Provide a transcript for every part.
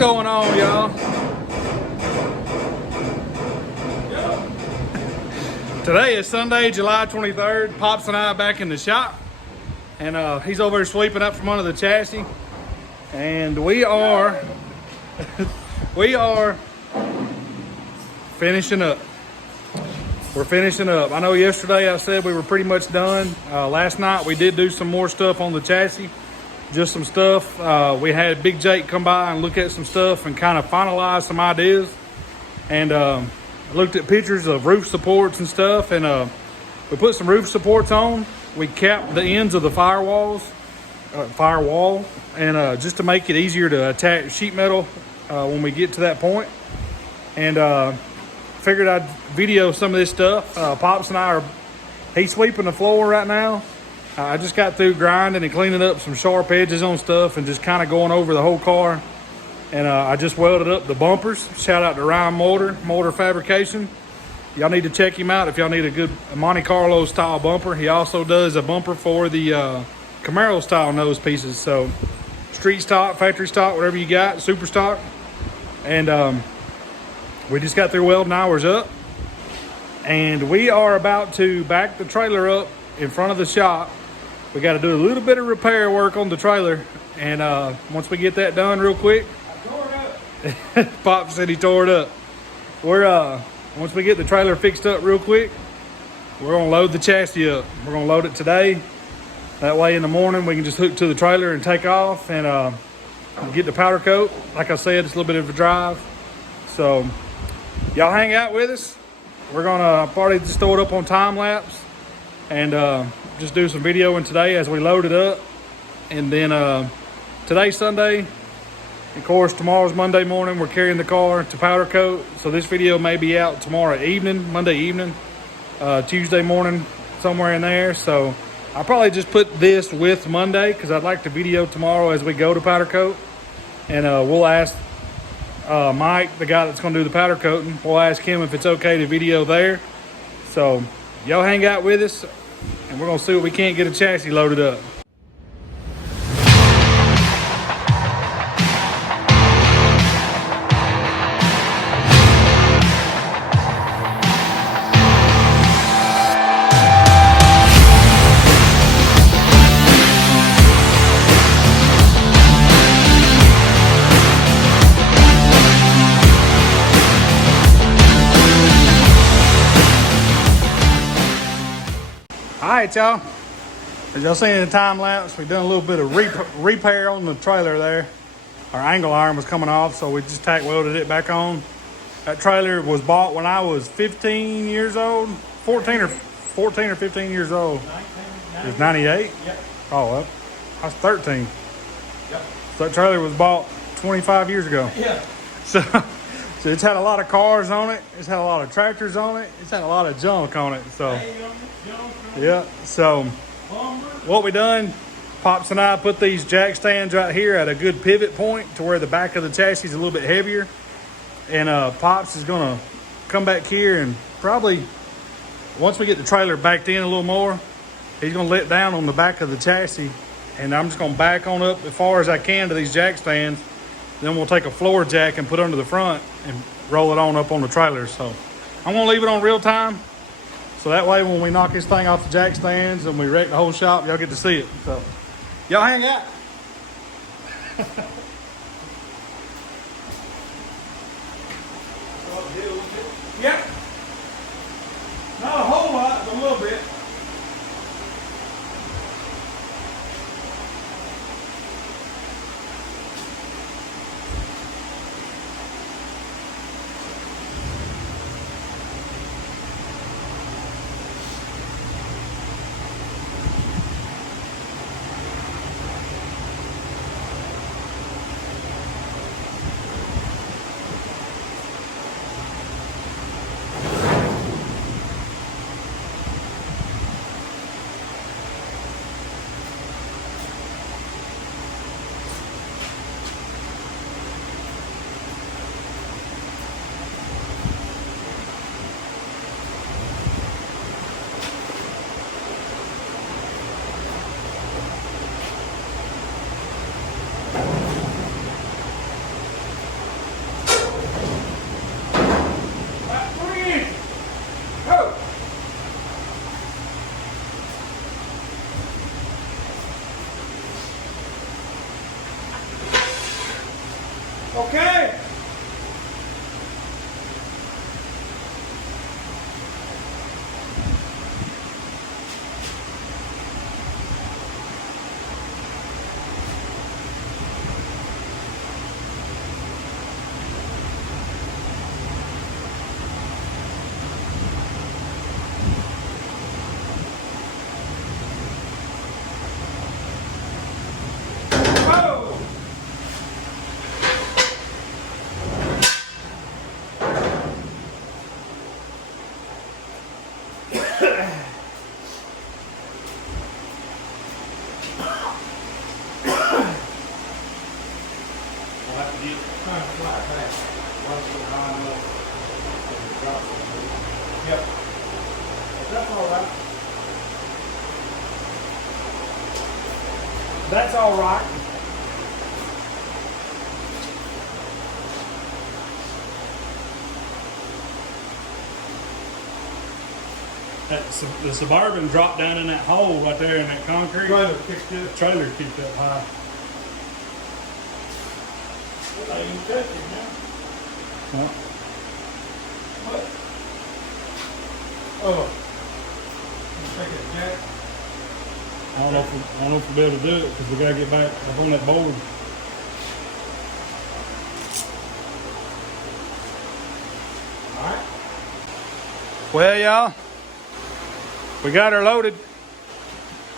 going on, y'all? Today is Sunday, July 23rd. Pops and I are back in the shop, and he's over there sweeping up from under the chassis, and we are finishing up. We're finishing up. I know yesterday I said we were pretty much done. Last night we did do some more stuff on the chassis, just some stuff. We had Big Jake come by and look at some stuff and kind of finalize some ideas, and looked at pictures of roof supports and stuff, and we put some roof supports on. We capped the ends of the firewall, and just to make it easier to attach sheet metal when we get to that point. And figured I'd video some of this stuff. Pops and I he's sweeping the floor right now. I just got through grinding and cleaning up some sharp edges on stuff and just kind of going over the whole car. And I just welded up the bumpers. Shout out to Ryan Motor Fabrication. Y'all need to check him out if y'all need a good Monte Carlo style bumper. He also does a bumper for the Camaro style nose pieces. So street stock, factory stock, whatever you got, super stock. And we just got through welding ours up. And we are about to back the trailer up in front of the shop. We got to do a little bit of repair work on the trailer. And once we get that done real quick, Pop said he tore it up. We're once we get the trailer fixed up real quick, we're gonna load the chassis up. We're gonna load it today. That way in the morning we can just hook to the trailer and take off and get the powder coat. Like I said, it's a little bit of a drive. So y'all hang out with us. We're gonna probably just throw it up on time lapse and just do some videoing today as we load it up. And then today's Sunday. Of course, tomorrow's Monday morning. We're carrying the car to powder coat. So this video may be out tomorrow evening, Monday evening, Tuesday morning, somewhere in there. So I'll probably just put this with Monday because I'd like to video tomorrow as we go to powder coat. And we'll ask Mike, the guy that's going to do the powder coating, we'll ask him if it's okay to video there. So y'all hang out with us and we're going to see what we can't get a chassis loaded up. All right, y'all. As y'all seen in the time lapse, we done a little bit of repair on the trailer there. Our angle iron was coming off, so we just tack welded it back on. That trailer was bought when I was 15 years old, 14 or 15 years old. It was 98? Yep. Oh, well, I was 13. Yep. So that trailer was bought 25 years ago. Yeah. So it's had a lot of cars on it. It's had a lot of tractors on it. It's had a lot of junk on it. So yeah. So what we done, Pops and I put these jack stands right here at a good pivot point to where the back of the chassis is a little bit heavier. And Pops is gonna come back here and probably once we get the trailer backed in a little more, he's gonna let down on the back of the chassis. And I'm just gonna back on up as far as I can to these jack stands. Then we'll take a floor jack and put under the front and roll it on up on the trailer. So I'm gonna leave it on real time. So that way when we knock this thing off the jack stands and we wreck the whole shop, y'all get to see it. So y'all hang out. Yep. Not a whole lot, but a little bit. Okay. Yep. That's all right. That's all right. The Suburban dropped down in that hole right there in that concrete. Trailer kicked it. Trailer kicked up high. I ain't touching now. Well, What? Oh. You take it jack? I don't know if we'll be able to do it because we gotta get back up on that board. Alright. Well, y'all, we got her loaded.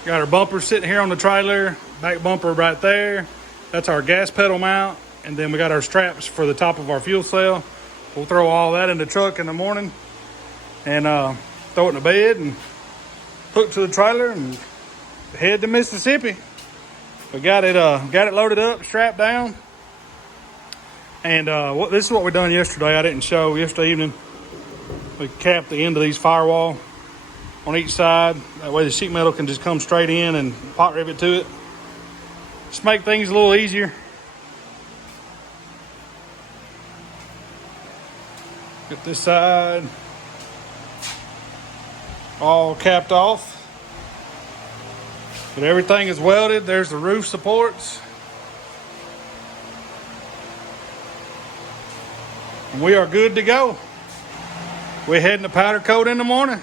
Got our bumper sitting here on the trailer, back bumper right there. That's our gas pedal mount. And then we got our straps for the top of our fuel cell. We'll throw all that in the truck in the morning and throw it in the bed and hook to the trailer and head to Mississippi. We got it loaded up, strapped down. And this is what we done yesterday. I didn't show yesterday evening. We capped the end of these firewall on each side. That way the sheet metal can just come straight in and pot rivet to it. Just make things a little easier. Get this side all capped off. But everything is welded. There's the roof supports. And we are good to go. We're heading to Powdercoat in the morning.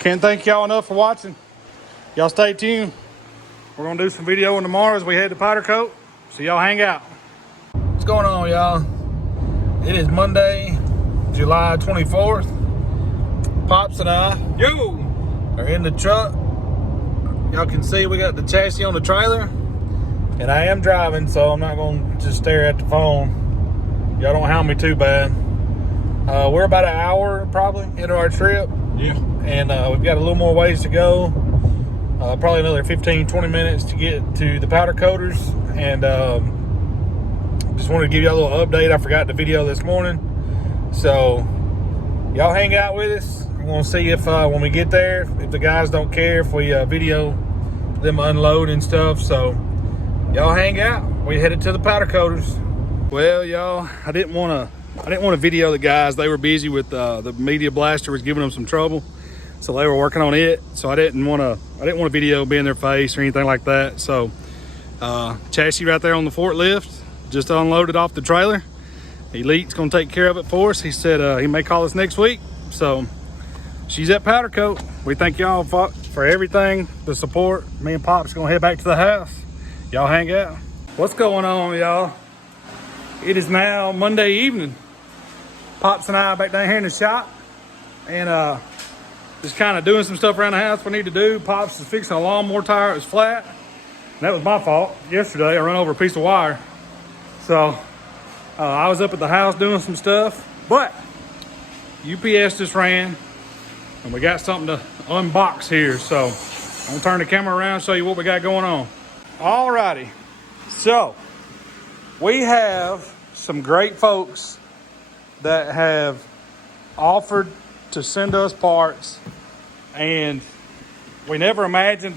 Can't thank y'all enough for watching. Y'all stay tuned. We're gonna do some video tomorrow as we head to Powdercoat. So y'all hang out. What's going on, y'all? It is Monday, July 24th. Pops and I are in the truck. Y'all can see we got the chassis on the trailer. And I am driving, so I'm not gonna just stare at the phone. Y'all don't hound me too bad. We're about an hour probably into our trip. Yeah. And we've got a little more ways to go. Probably another 15-20 minutes to get to the powder coaters. And just wanted to give you a little update. I forgot the video this morning. So y'all hang out with us. We're gonna see if when we get there, if the guys don't care if we video them unload and stuff. So y'all hang out. We headed to the powder coaters. Well, y'all, I didn't want to video the guys. They were busy with the media blaster was giving them some trouble, so they were working on it. So I didn't want to video being their face or anything like that. So chassis right there on the forklift, just unloaded off the trailer. Elite's gonna take care of it for us. He said he may call us next week. So she's at Powdercoat. We thank y'all for everything, the support. Me and Pop's gonna head back to the house. Y'all hang out. What's going on, y'all? It is now Monday evening. Pops and I back down here in the shop and just kind of doing some stuff around the house we need to do. Pops is fixing a lawnmower tire. It was flat. And that was my fault. Yesterday I run over a piece of wire. So I was up at the house doing some stuff, but UPS just ran and we got something to unbox here. So I'm gonna turn the camera around and show you what we got going on. Alrighty, so we have some great folks that have offered to send us parts, and we never imagined,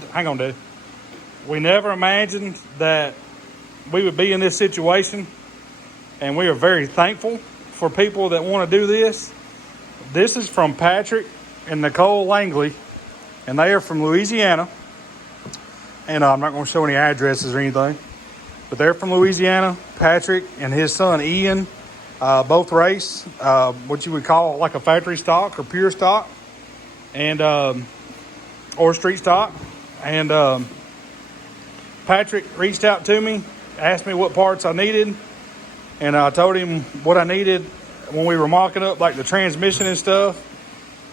we never imagined that we would be in this situation, and we are very thankful for people that want to do this. This is from Patrick and Nicole Langley, and they are from Louisiana, and I'm not going to show any addresses or anything, but they're from Louisiana. Patrick and his son Ian both race what you would call like a factory stock or pure stock, and or street stock. And Patrick reached out to me, asked me what parts I needed, and I told him what I needed when we were mocking up like the transmission and stuff.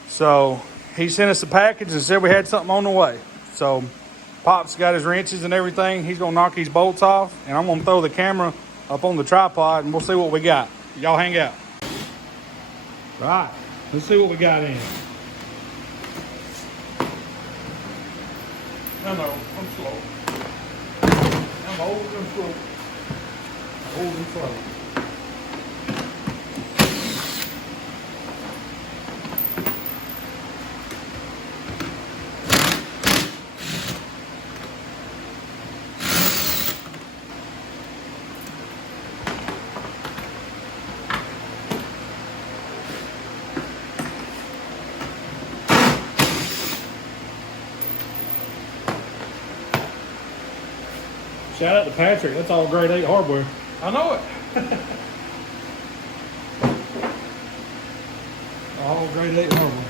So he sent us a package and said we had something on the way. So Pop's got his wrenches and everything. He's gonna knock these bolts off, and I'm gonna throw the camera up on the tripod and we'll see what we got. Y'all hang out. Right, let's see what we got in. No, I'm slow. I'm old and slow. Old and slow. Shout out to Patrick. That's all grade 8 hardware. I know it. All grade 8 hardware.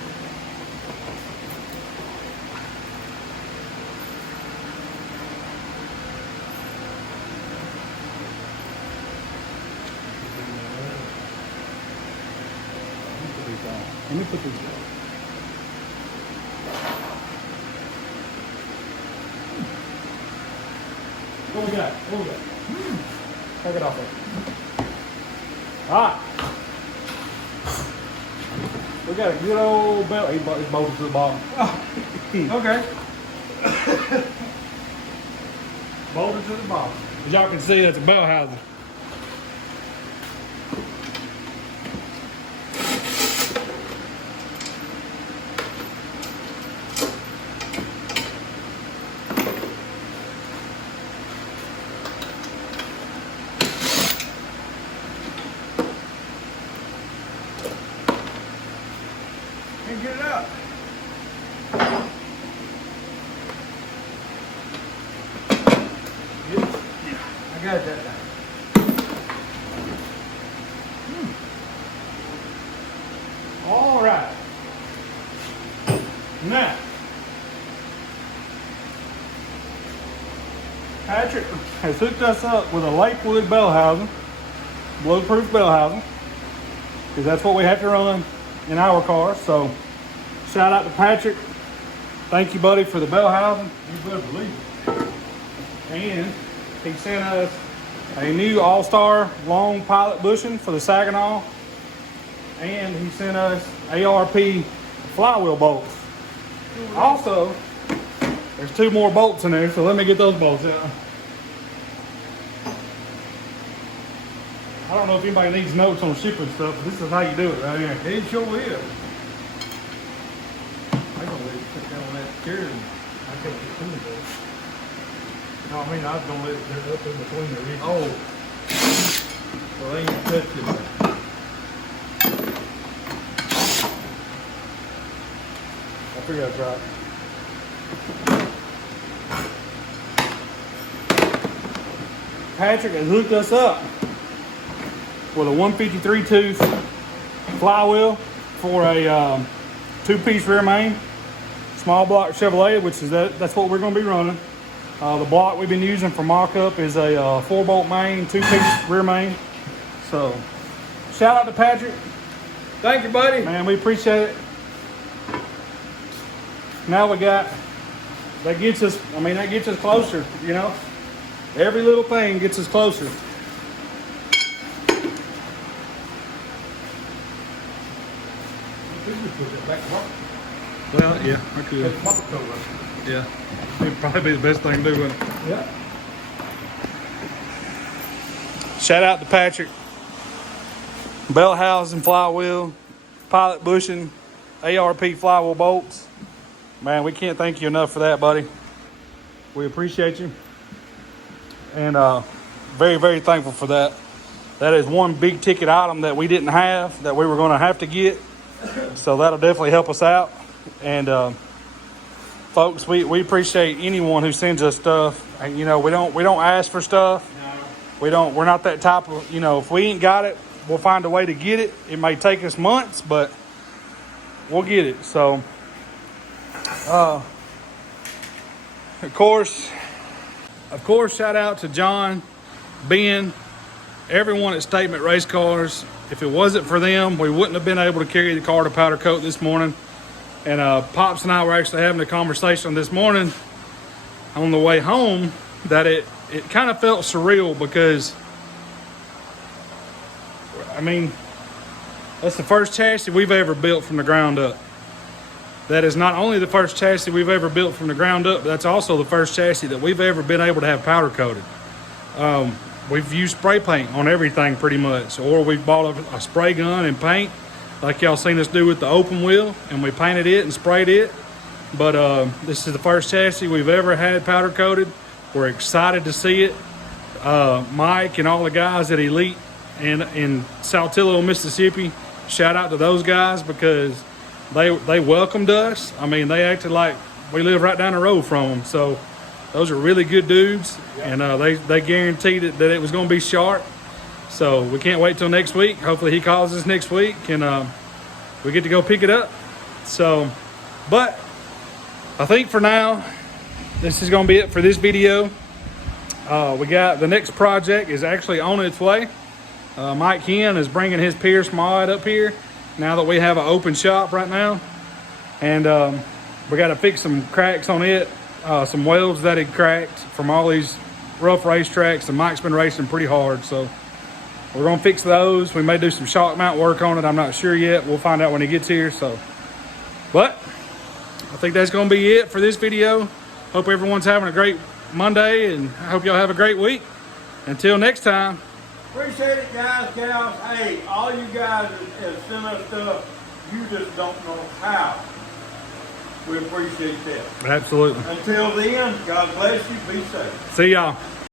Let me put these down. What we got? What we got? Take it off there. Alright. We got a good old belt. He's bolted to the bottom. Okay. Bolted to the bottom. As y'all can see, that's a bell housing. And get it out. I got that now. All right. Now, Patrick has hooked us up with a Lakewood bell housing, blow-proof bell housing, because that's what we have to run in our car. So, shout out to Patrick. Thank you, buddy, for the bell housing. You better believe it. And he sent us a new All-Star long pilot bushing for the Saginaw. And he sent us ARP flywheel bolts. Also, there's 2 more bolts in there, so let me get those bolts out. I don't know if anybody needs notes on shipping stuff, but this is how you do it right here. It sure is. I'm gonna let it sit down on that chair and I can't get through it. No, I mean, I was gonna let it sit up in between the ridges. Oh. Well, they ain't touched it. I figure that's right. Patrick has hooked us up with a 153 tooth flywheel for a 2-piece rear main, small block Chevrolet, which is that's what we're going to be running. The block we've been using for mock-up is a 4-bolt main, 2-piece rear main. So, shout out to Patrick. Thank you, buddy. Man, we appreciate it. Now we got, that gets us closer, you know. Every little thing gets us closer. Well, yeah, I could. Yeah, it'd probably be the best thing to do, wouldn't it? Yeah. Shout out to Patrick. Bell housing, flywheel, pilot bushing, ARP flywheel bolts. Man, we can't thank you enough for that, buddy. We appreciate you. And very, very thankful for that. That is one big ticket item that we didn't have, that we were going to have to get. So that'll definitely help us out. And folks, we appreciate anyone who sends us stuff. And you know, we don't ask for stuff. No. We're not that type of, you know, if we ain't got it, we'll find a way to get it. It may take us months, but we'll get it. So, of course, shout out to John, Ben, everyone at Statement Race Cars. If it wasn't for them, we wouldn't have been able to carry the car to Powder Coat this morning. And Pops and I were actually having a conversation this morning on the way home that it kind of felt surreal because, I mean, that's the first chassis we've ever built from the ground up. That is not only the first chassis we've ever built from the ground up, but that's also the first chassis that we've ever been able to have powder coated. We've used spray paint on everything pretty much, or we've bought a spray gun and paint like y'all seen us do with the open wheel, and we painted it and sprayed it. But this is the first chassis we've ever had powder coated. We're excited to see it. Mike and all the guys at Elite in Saltillo, Mississippi, shout out to those guys because they welcomed us. I mean, they acted like we live right down the road from them. So those are really good dudes, and they guaranteed that it was going to be sharp. So we can't wait till next week. Hopefully he calls us next week, and we get to go pick it up. So, but I think for now, this is going to be it for this video. We got the next project is actually on its way. Mike Hen is bringing his Pierce mod up here now that we have an open shop right now, and we got to fix some cracks on it, some welds that had cracked from all these rough racetracks, and Mike's been racing pretty hard, so we're gonna fix those. We may do some shock mount work on it. I'm not sure yet. We'll find out when he gets here. So, but I think that's gonna be it for this video. Hope everyone's having a great Monday, and I hope y'all have a great week. Until next time. Appreciate it, guys, gals. Hey, all you guys have sent us stuff, you just don't know how. We appreciate that. Absolutely. Until then, God bless you. Be safe. See y'all.